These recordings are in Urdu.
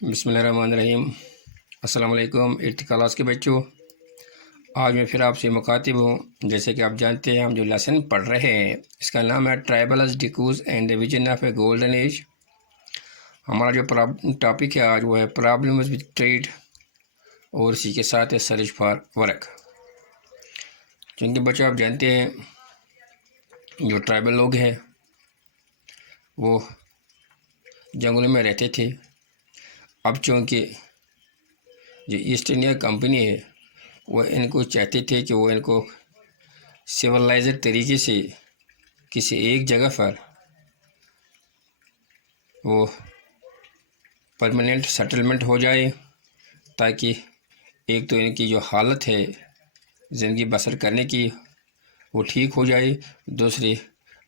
بسم اللہ الرحمن الرحیم۔ السلام علیکم کلاس کے بچوں، آج میں پھر آپ سے مخاطب ہوں۔ جیسے کہ آپ جانتے ہیں ہم جو لیسن پڑھ رہے ہیں اس کا نام ہے tribals decodes and vision of a golden age. ہمارا جو ٹاپک ہے آج وہ ہے پرابلمز وتھ ٹریڈ، اور اسی کے ساتھ ہے سرچ فار ورک۔ چونکہ بچوں آپ جانتے ہیں جو ٹرائبل لوگ ہیں وہ جنگلوں میں رہتے تھے۔ اب چونکہ جو ایسٹ انڈیا کمپنی ہے وہ ان کو چاہتے تھے کہ وہ ان کو سیولائزڈ طریقے سے کسی ایک جگہ پر وہ پرماننٹ سیٹلمنٹ ہو جائے، تاکہ ایک تو ان کی جو حالت ہے زندگی بسر کرنے کی وہ ٹھیک ہو جائے، دوسری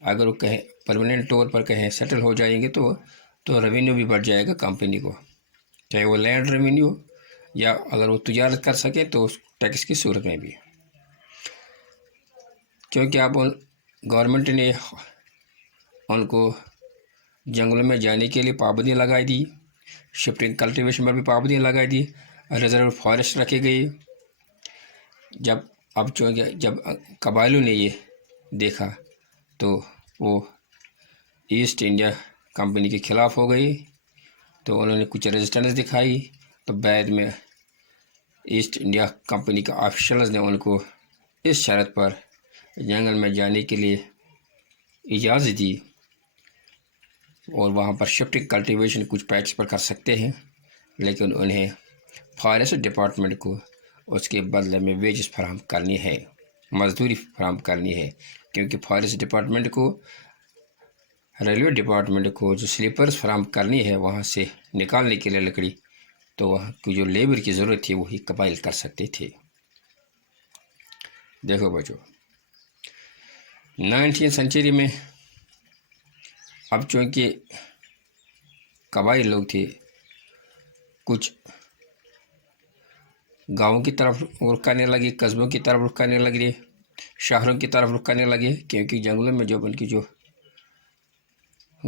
اگر وہ کہیں پرماننٹ طور پر کہیں سیٹل ہو جائیں گے تو ریونیو بھی بڑھ جائے گا کمپنی کو، چاہے وہ لینڈ ریونیو یا اگر وہ تجارت کر سکے تو ٹیکس کی صورت میں بھی۔ کیونکہ اب گورنمنٹ نے ان کو جنگلوں میں جانے کے لیے پابندیاں لگائی دی، شفٹنگ کلٹیویشن پر بھی پابندیاں لگائی دی، ریزرو فارسٹ رکھے گئے۔ جب قبائلیوں نے یہ دیکھا تو وہ ایسٹ انڈیا کمپنی کے خلاف ہو گئی، تو انہوں نے کچھ ریزسٹنس دکھائی، تو بعد میں ایسٹ انڈیا کمپنی کے آفیشلز نے ان کو اس شرط پر جنگل میں جانے کے لیے اجازت دی، اور وہاں پر شفٹنگ کلٹیویشن کچھ پیچ پر کر سکتے ہیں، لیکن انہیں فارسٹ ڈپارٹمنٹ کو اس کے بدلے میں ویجز فراہم کرنی ہے، مزدوری فراہم کرنی ہے، کیونکہ فارسٹ ڈپارٹمنٹ کو ریلوے ڈپارٹمنٹ کو جو سلیپرز فراہم کرنی ہے وہاں سے نکالنے کے لیے لکڑی، تو وہاں کی جو لیبر کی ضرورت تھی وہی قبائل کر سکتے تھے۔ دیکھو بچو 19 سنچری میں اب چونکہ قبائل لوگ تھے، کچھ گاؤں کی طرف رخ کرنے لگے، قصبوں کی طرف رخ کرنے لگے، شہروں کی طرف رخ کرنے لگے، کیونکہ جنگلوں میں جب ان کی جو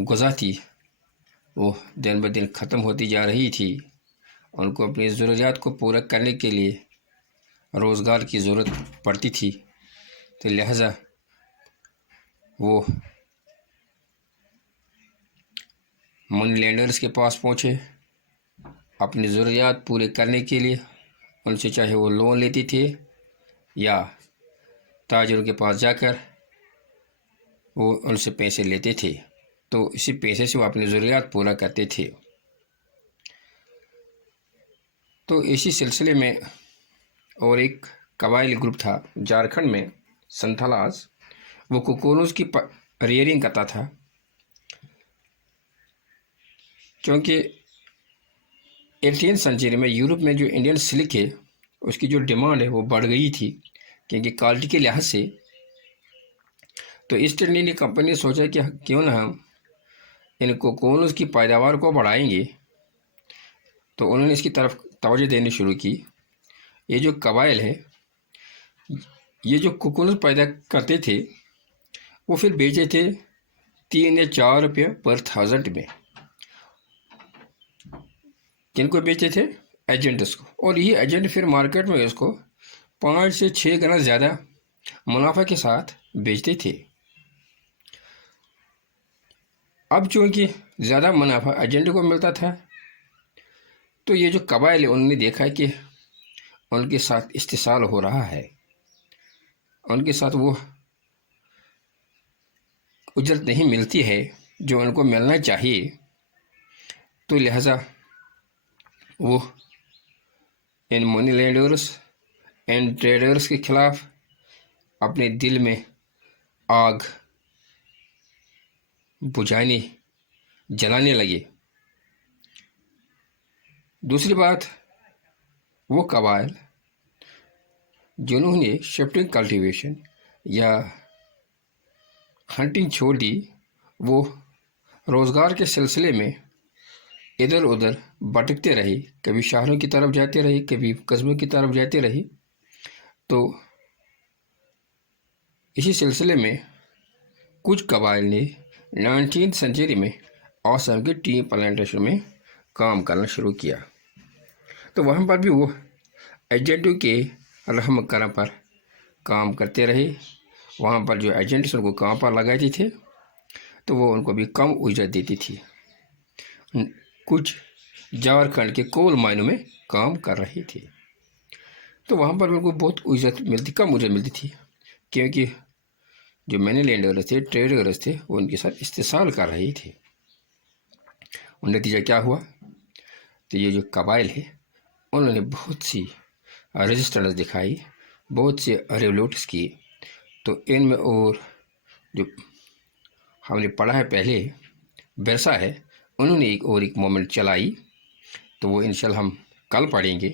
غذا تھی وہ دن بہ دن ختم ہوتی جا رہی تھی، ان کو اپنی ضروریات کو پورا کرنے کے لیے روزگار کی ضرورت پڑتی تھی، تو لہذا وہ منی لینڈرز کے پاس پہنچے اپنی ضروریات پورے کرنے کے لیے۔ ان سے چاہے وہ لون لیتے تھے یا تاجروں کے پاس جا کر وہ ان سے پیسے لیتے تھے، تو اسی پیسے سے وہ اپنی ضروریات پورا کرتے تھے۔ تو اسی سلسلے میں اور ایک قبائلی گروپ تھا جھارکھنڈ میں، سنتھالاز، وہ کوکونوز کی ریئرنگ کرتا تھا، کیونکہ 18 سنچری میں یورپ میں جو انڈین سلک ہے اس کی جو ڈیمانڈ ہے وہ بڑھ گئی تھی، کیونکہ کوالٹی کے لحاظ سے۔ تو ایسٹ انڈیا کمپنی نے سوچا کہ کیوں نہ ہم ان کوکونوز کی پیداوار کو بڑھائیں گے، تو انہوں نے اس کی طرف توجہ دینی شروع کی۔ یہ جو قبائل ہے یہ جو کوکونوز پیدا کرتے تھے وہ پھر بیچے تھے 3 یا 4 روپے پر 1000 میں۔ کن کو بیچتے تھے؟ ایجنٹس کو، اور یہ ایجنٹ پھر مارکیٹ میں اس کو 5 سے 6 گنا زیادہ منافع کے ساتھ بیچتے تھے۔ اب چونکہ زیادہ منافع ایجنٹ کو ملتا تھا، تو یہ جو قبائل ہے انہوں نے دیکھا کہ ان کے ساتھ استحصال ہو رہا ہے، ان کے ساتھ وہ اجرت نہیں ملتی ہے جو ان کو ملنا چاہیے، تو لہذا وہ ان منی لینڈرز اینڈ ٹریڈرز کے خلاف اپنے دل میں آگ جلانے لگے۔ دوسری بات، وہ قبائل جنہوں نے شفٹنگ کلٹیویشن یا ہنٹنگ چھوڑ دی، وہ روزگار کے سلسلے میں ادھر ادھر بھٹکتے رہے، کبھی شہروں کی طرف جاتے رہے، کبھی قصبوں کی طرف جاتے رہے۔ تو اسی سلسلے میں کچھ قبائل نے 19 سنچری میں آسام کے ٹی پلانٹیشن میں کام کرنا شروع کیا. تو وہاں پر بھی وہ ایجنٹوں کے رحم کرم پر کام کرتے رہے. وہاں پر جو ایجنٹس ان کو کام پر لگاتے تھے تو وہ ان کو بھی کم اجرت دیتی تھی. کچھ جھارکھنڈ کے کول مائنوں میں کام کر رہے تھے تو وہاں پر ان کو بہت اجرت ملتی، کم اجرت ملتی تھی، کیونکہ جو منی لینڈرز تھے، ٹریڈرز تھے، وہ ان کے ساتھ استحصال کر رہے تھے. اور نتیجہ کیا ہوا؟ تو یہ جو قبائل ہے انہوں نے بہت سی رجسٹنس دکھائی، بہت سے ریولوٹس کیے. تو ان میں اور جو ہم نے پڑھا ہے پہلے برسا ہے، انہوں نے ایک مومنٹ چلائی. تو وہ انشاءاللہ ہم کل پڑھیں گے،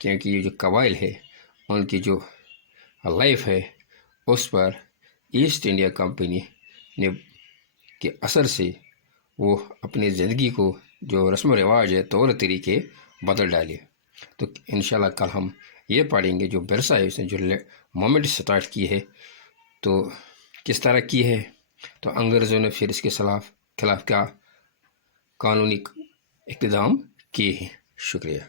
کیونکہ یہ جو قبائل ہے ان کی جو لائف ہے اس پر ایسٹ انڈیا کمپنی نے کے اثر سے وہ اپنی زندگی کو جو رسم و رواج ہے، طور طریقے بدل ڈالے. تو انشاءاللہ کل ہم یہ پڑھیں گے جو برسا ہے اس نے جو مومنٹ سٹارٹ کی ہے تو کس طرح کی ہے، تو انگریزوں نے پھر اس کے خلاف کیا قانونی اقتدام کیے ہیں. شکریہ.